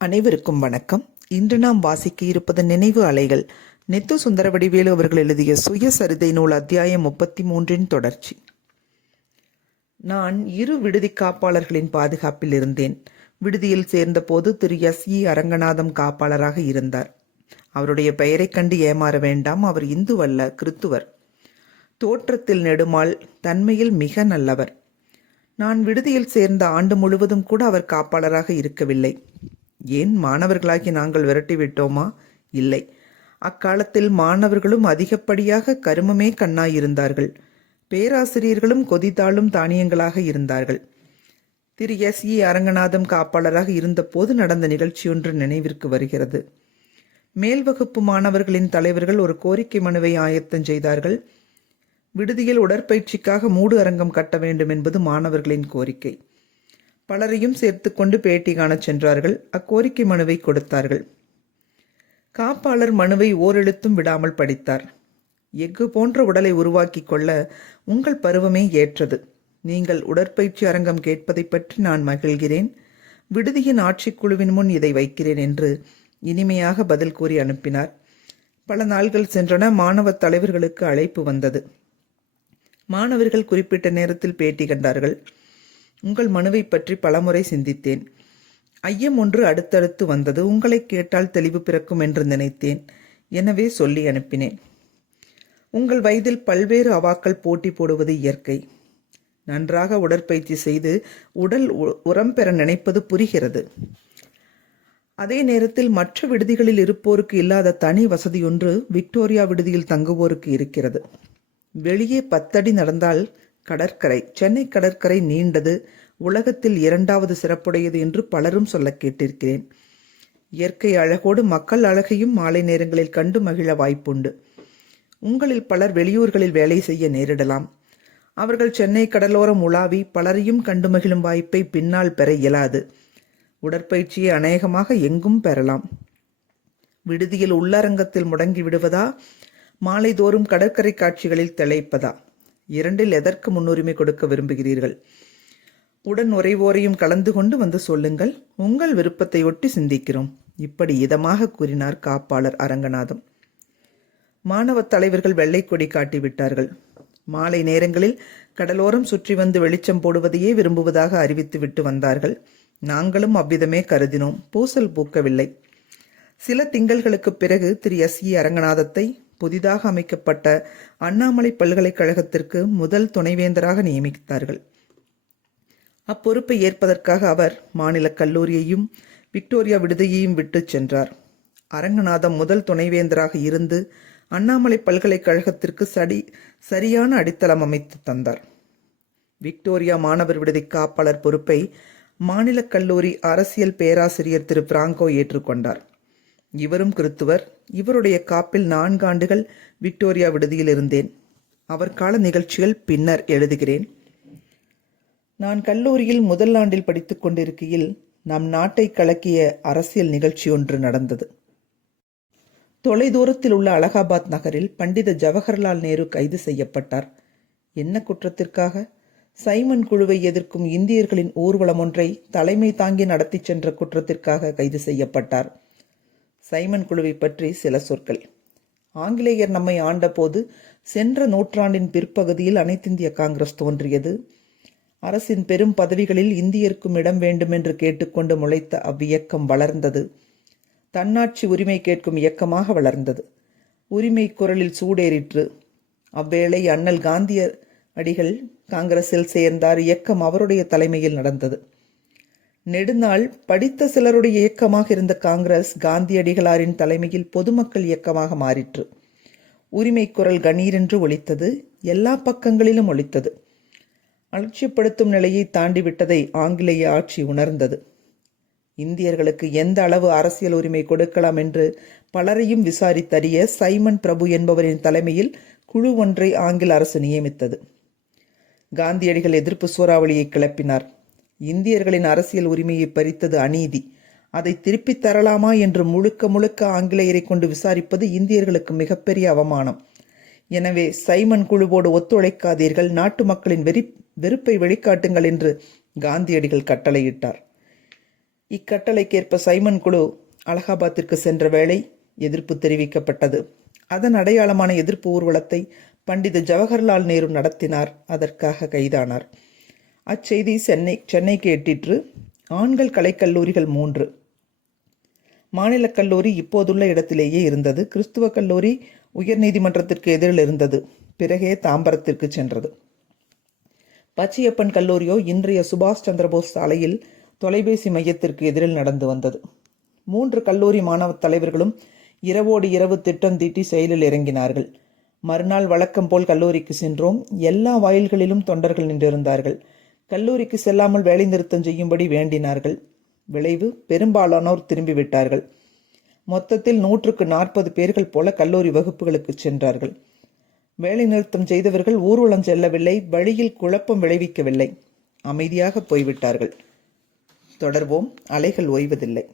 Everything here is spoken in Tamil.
அனைவருக்கும் வணக்கம். இன்று நாம் வாசிக்க இருப்பது நினைவு அலைகள். நெத்து சுந்தரவடிவேலு அவர்கள் எழுதிய சுயசரிதை நூல் அத்தியாயம் 33 தொடர்ச்சி. நான் 2 விடுதி காப்பாளர்களின் பாதுகாப்பில் இருந்தேன். விடுதியில் சேர்ந்த போது திரு S.E. அரங்கநாதம் காப்பாளராக இருந்தார். அவருடைய பெயரை கண்டு ஏமாற வேண்டாம். அவர் இந்துவல்ல, கிறித்துவர். தோற்றத்தில் நெடுமாள், தன்மையில் மிக நல்லவர். நான் விடுதியில் சேர்ந்த ஆண்டு முழுவதும் கூட அவர் காப்பாளராக இருக்கவில்லை. ஏன், மாணவர்களாகி நாங்கள் விரட்டிவிட்டோமா? இல்லை. அக்காலத்தில் மாணவர்களும் அதிகப்படியாக கருமமே கண்ணாயிருந்தார்கள். பேராசிரியர்களும் கொதித்தாளும் தானியங்களாக இருந்தார்கள். திரு S.E. அரங்கநாதம் காப்பாளராக இருந்தபோது நடந்த நிகழ்ச்சியொன்று நினைவிற்கு வருகிறது. மேல் வகுப்பு மாணவர்களின் தலைவர்கள் ஒரு கோரிக்கை மனுவை ஆயத்தம் செய்தார்கள். விடுதியில் உடற்பயிற்சிக்காக மூடு அரங்கம் கட்ட வேண்டும் என்பது மாணவர்களின் கோரிக்கை. பலரையும் சேர்த்து கொண்டு பேட்டி காணச் சென்றார்கள். அக்கோரிக்கை மனுவை கொடுத்தார்கள். காப்பாளர் மனுவை ஓரெழுத்தும் விடாமல் படித்தார். எஃகு போன்ற உடலை உருவாக்கி கொள்ள உங்கள் பருவமே ஏற்றது. நீங்கள் உடற்பயிற்சி அரங்கம் கேட்பதை பற்றி நான் மகிழ்கிறேன். விடுதியின் ஆட்சிக்குழுவின் முன் இதை வைக்கிறேன் என்று இனிமையாக பதில் கூறி அனுப்பினார். பல நாள்கள் சென்றன. மாணவ தலைவர்களுக்கு அழைப்பு வந்தது. மாணவர்கள் குறிப்பிட்ட நேரத்தில் பேட்டி கண்டார்கள். உங்கள் மனுவை பற்றி பலமுறை சிந்தித்தேன். ஐயம் ஒன்று அடுத்தடுத்து வந்தது. உங்களை கேட்டால் தெளிவு பிறக்கும் என்று நினைத்தேன். எனவே சொல்லி அனுப்பினேன். உங்கள் வயதில் பல்வேறு அவாக்கள் போட்டி போடுவது இயற்கை. நன்றாக உடற்பயிற்சி செய்து உடல் உரம் பெற நினைப்பது புரிகிறது. அதே நேரத்தில் மற்ற விடுதிகளில் இருப்போருக்கு இல்லாத தனி வசதியொன்று விக்டோரியா விடுதியில் தங்குவோருக்கு இருக்கிறது. வெளியே 10 அடி நடந்தால் கடற்கரை. சென்னை கடற்கரை நீண்டது, உலகத்தில் 2வது சிறப்புடையது என்று பலரும் சொல்ல கேட்டிருக்கிறேன். இயற்கை அழகோடு மக்கள் அழகையும் மாலை நேரங்களில் கண்டு மகிழ வாய்ப்புண்டு. உங்களில் பலர் வெளியூர்களில் வேலை செய்ய நேரிடலாம். அவர்கள் சென்னை கடலோரம் உலாவி பலரையும் கண்டு மகிழும் வாய்ப்பை பின்னால் பெற இயலாது. உடற்பயிற்சியை அநேகமாக எங்கும் பெறலாம். விடுதியில் உள்ளரங்கத்தில் முடங்கி விடுவதா, மாலைதோறும் கடற்கரை காட்சிகளில் திளைப்பதா? இரண்டில் எதற்கு முன்னுரிமை கொடுக்க விரும்புகிறீர்கள்? உடன் உறைவோரையும் கலந்து கொண்டு வந்து சொல்லுங்கள். உங்கள் விருப்பத்தை ஒட்டி சிந்திக்கிறோம். இப்படி இதமாக கூறினார் காப்பாளர் அரங்கநாதம். மாணவ தலைவர்கள் வெள்ளை கொடி காட்டிவிட்டார்கள். மாலை நேரங்களில் கடலோரம் சுற்றி வந்து வெளிச்சம் போடுவதையே விரும்புவதாக அறிவித்து விட்டு வந்தார்கள். நாங்களும் அவ்விதமே கருதினோம். பூசல் பூக்கவில்லை. சில திங்கள்களுக்கு பிறகு திரு S.E. அரங்கநாதத்தை புதிதாக அமைக்கப்பட்ட அண்ணாமலை பல்கலைக்கழகத்திற்கு முதல் துணைவேந்தராக நியமித்தார்கள். அப்பொறுப்பை ஏற்பதற்காக அவர் மாநில கல்லூரியையும் விக்டோரியா விடுதியையும் விட்டு சென்றார். அரங்கநாதம் முதல் துணைவேந்தராக இருந்து அண்ணாமலை பல்கலைக்கழகத்திற்கு சரியான அடித்தளம் அமைத்து தந்தார். விக்டோரியா மாணவர் விடுதி காப்பாளர் பொறுப்பை மாநில கல்லூரி அரசியல் பேராசிரியர் திரு பிராங்கோ ஏற்றுக்கொண்டார். இவரும் கிறித்துவர். இவருடைய காப்பில் 4 ஆண்டுகள் விக்டோரியா விடுதியில் இருந்தேன். அவர் கால நிகழ்ச்சிகள் பின்னர் எழுதுகிறேன். நான் கல்லூரியில் முதல் ஆண்டில் படித்துக் கொண்டிருக்கையில் நம் நாட்டை கலக்கிய அரசியல் நிகழ்ச்சி ஒன்று நடந்தது. தொலைதூரத்தில் உள்ள அலகாபாத் நகரில் பண்டித ஜவஹர்லால் நேரு கைது செய்யப்பட்டார். என்ன குற்றத்திற்காக? சைமன் குழுவை எதிர்க்கும் இந்தியர்களின் ஊர்வலம் ஒன்றை தலைமை தாங்கி நடத்தி சென்ற குற்றத்திற்காக கைது செய்யப்பட்டார். சைமன் குழுவை பற்றி சில சொற்கள். ஆங்கிலேயர் நம்மை ஆண்டபோது சென்ற நூற்றாண்டின் பிற்பகுதியில் அனைத்திந்திய காங்கிரஸ் தோன்றியது. அரசின் பெரும் பதவிகளில் இந்தியருக்கும் இடம் வேண்டுமென்று கேட்டுக்கொண்டு முளைத்த அவ்வியக்கம் வளர்ந்தது. தன்னாட்சி உரிமை கேட்கும் இயக்கமாக வளர்ந்தது. உரிமை குரலில் சூடேறிற்று. அவ்வேளை அண்ணல் காந்திய அடிகள் காங்கிரஸில் சேர்ந்தார். இயக்கம் அவருடைய தலைமையில் நடந்தது. நெடுநாள் படித்த சிலருடைய இயக்கமாக இருந்த காங்கிரஸ் காந்தியடிகளாரின் தலைமையில் பொதுமக்கள் இயக்கமாக மாறிற்று. உரிமை குரல் கணீரென்று ஒலித்தது. எல்லா பக்கங்களிலும் ஒலித்தது. அலட்சியப்படுத்தும் நிலையை தாண்டிவிட்டதை ஆங்கிலேய ஆட்சி உணர்ந்தது. இந்தியர்களுக்கு எந்த அளவு அரசியல் உரிமை கொடுக்கலாம் என்று பலரையும் விசாரித்தறிய சைமன் பிரபு என்பவரின் தலைமையில் குழு ஒன்றை ஆங்கில அரசு நியமித்தது. காந்தியடிகள் எதிர்ப்பு சூறாவளியை கிளப்பினார். இந்தியர்களின் அரசியல் உரிமையை பறித்தது அநீதி. அதை திருப்பித் தரலாமா என்று முழுக்க ஆங்கிலேயரை கொண்டு விசாரிப்பது இந்தியர்களுக்கு மிகப்பெரிய அவமானம். எனவே சைமன் குழுவோடு ஒத்துழைக்காதீர்கள், நாட்டு மக்களின் வெறுப்பை வெளிக்காட்டுங்கள் என்று காந்தியடிகள் கட்டளையிட்டார். இக்கட்டளைக்கேற்ப சைமன் குழு அலகாபாத்திற்கு சென்ற வேளை எதிர்ப்பு தெரிவிக்கப்பட்டது. அதன் அடையாளமான எதிர்ப்பு ஊர்வலத்தை பண்டித ஜவஹர்லால் நேரு நடத்தினார். அதற்காக கைதானார். அச்செய்தி சென்னைக்கு எட்டிற்று. ஆண்கள் கலைக்கல்லூரிகள் 3. மாநிலக் கல்லூரி இப்போதுள்ள இடத்திலேயே இருந்தது. கிறிஸ்துவ கல்லூரி உயர்நீதிமன்றத்திற்கு எதிரில் இருந்தது. பிறகே தாம்பரத்திற்கு சென்றது. பச்சையப்பன் கல்லூரியோ இன்றைய சுபாஷ் சந்திரபோஸ் சாலையில் தொலைபேசி மையத்திற்கு எதிரில் நடந்து வந்தது. 3 கல்லூரி மாணவ தலைவர்களும் இரவோடு இரவு திட்டம் தீட்டி செயலில் இறங்கினார்கள். மறுநாள் வழக்கம் போல் கல்லூரிக்கு சென்றோம். எல்லா வாயில்களிலும் தொண்டர்கள் நின்றிருந்தார்கள். கல்லூரிக்கு செல்லாமல் வேலை நிறுத்தம் செய்யும்படி வேண்டினார்கள். விளைவு, பெரும்பாலானோர் திரும்பிவிட்டார்கள். மொத்தத்தில் 140 பேர்கள் போல கல்லூரி வகுப்புகளுக்கு சென்றார்கள். வேலை நிறுத்தம் செய்தவர்கள் ஊர்வலம் செல்லவில்லை, வழியில் குழப்பம் விளைவிக்கவில்லை, அமைதியாக போய்விட்டார்கள். தொடர்வோம். அலைகள் ஓய்வதில்லை.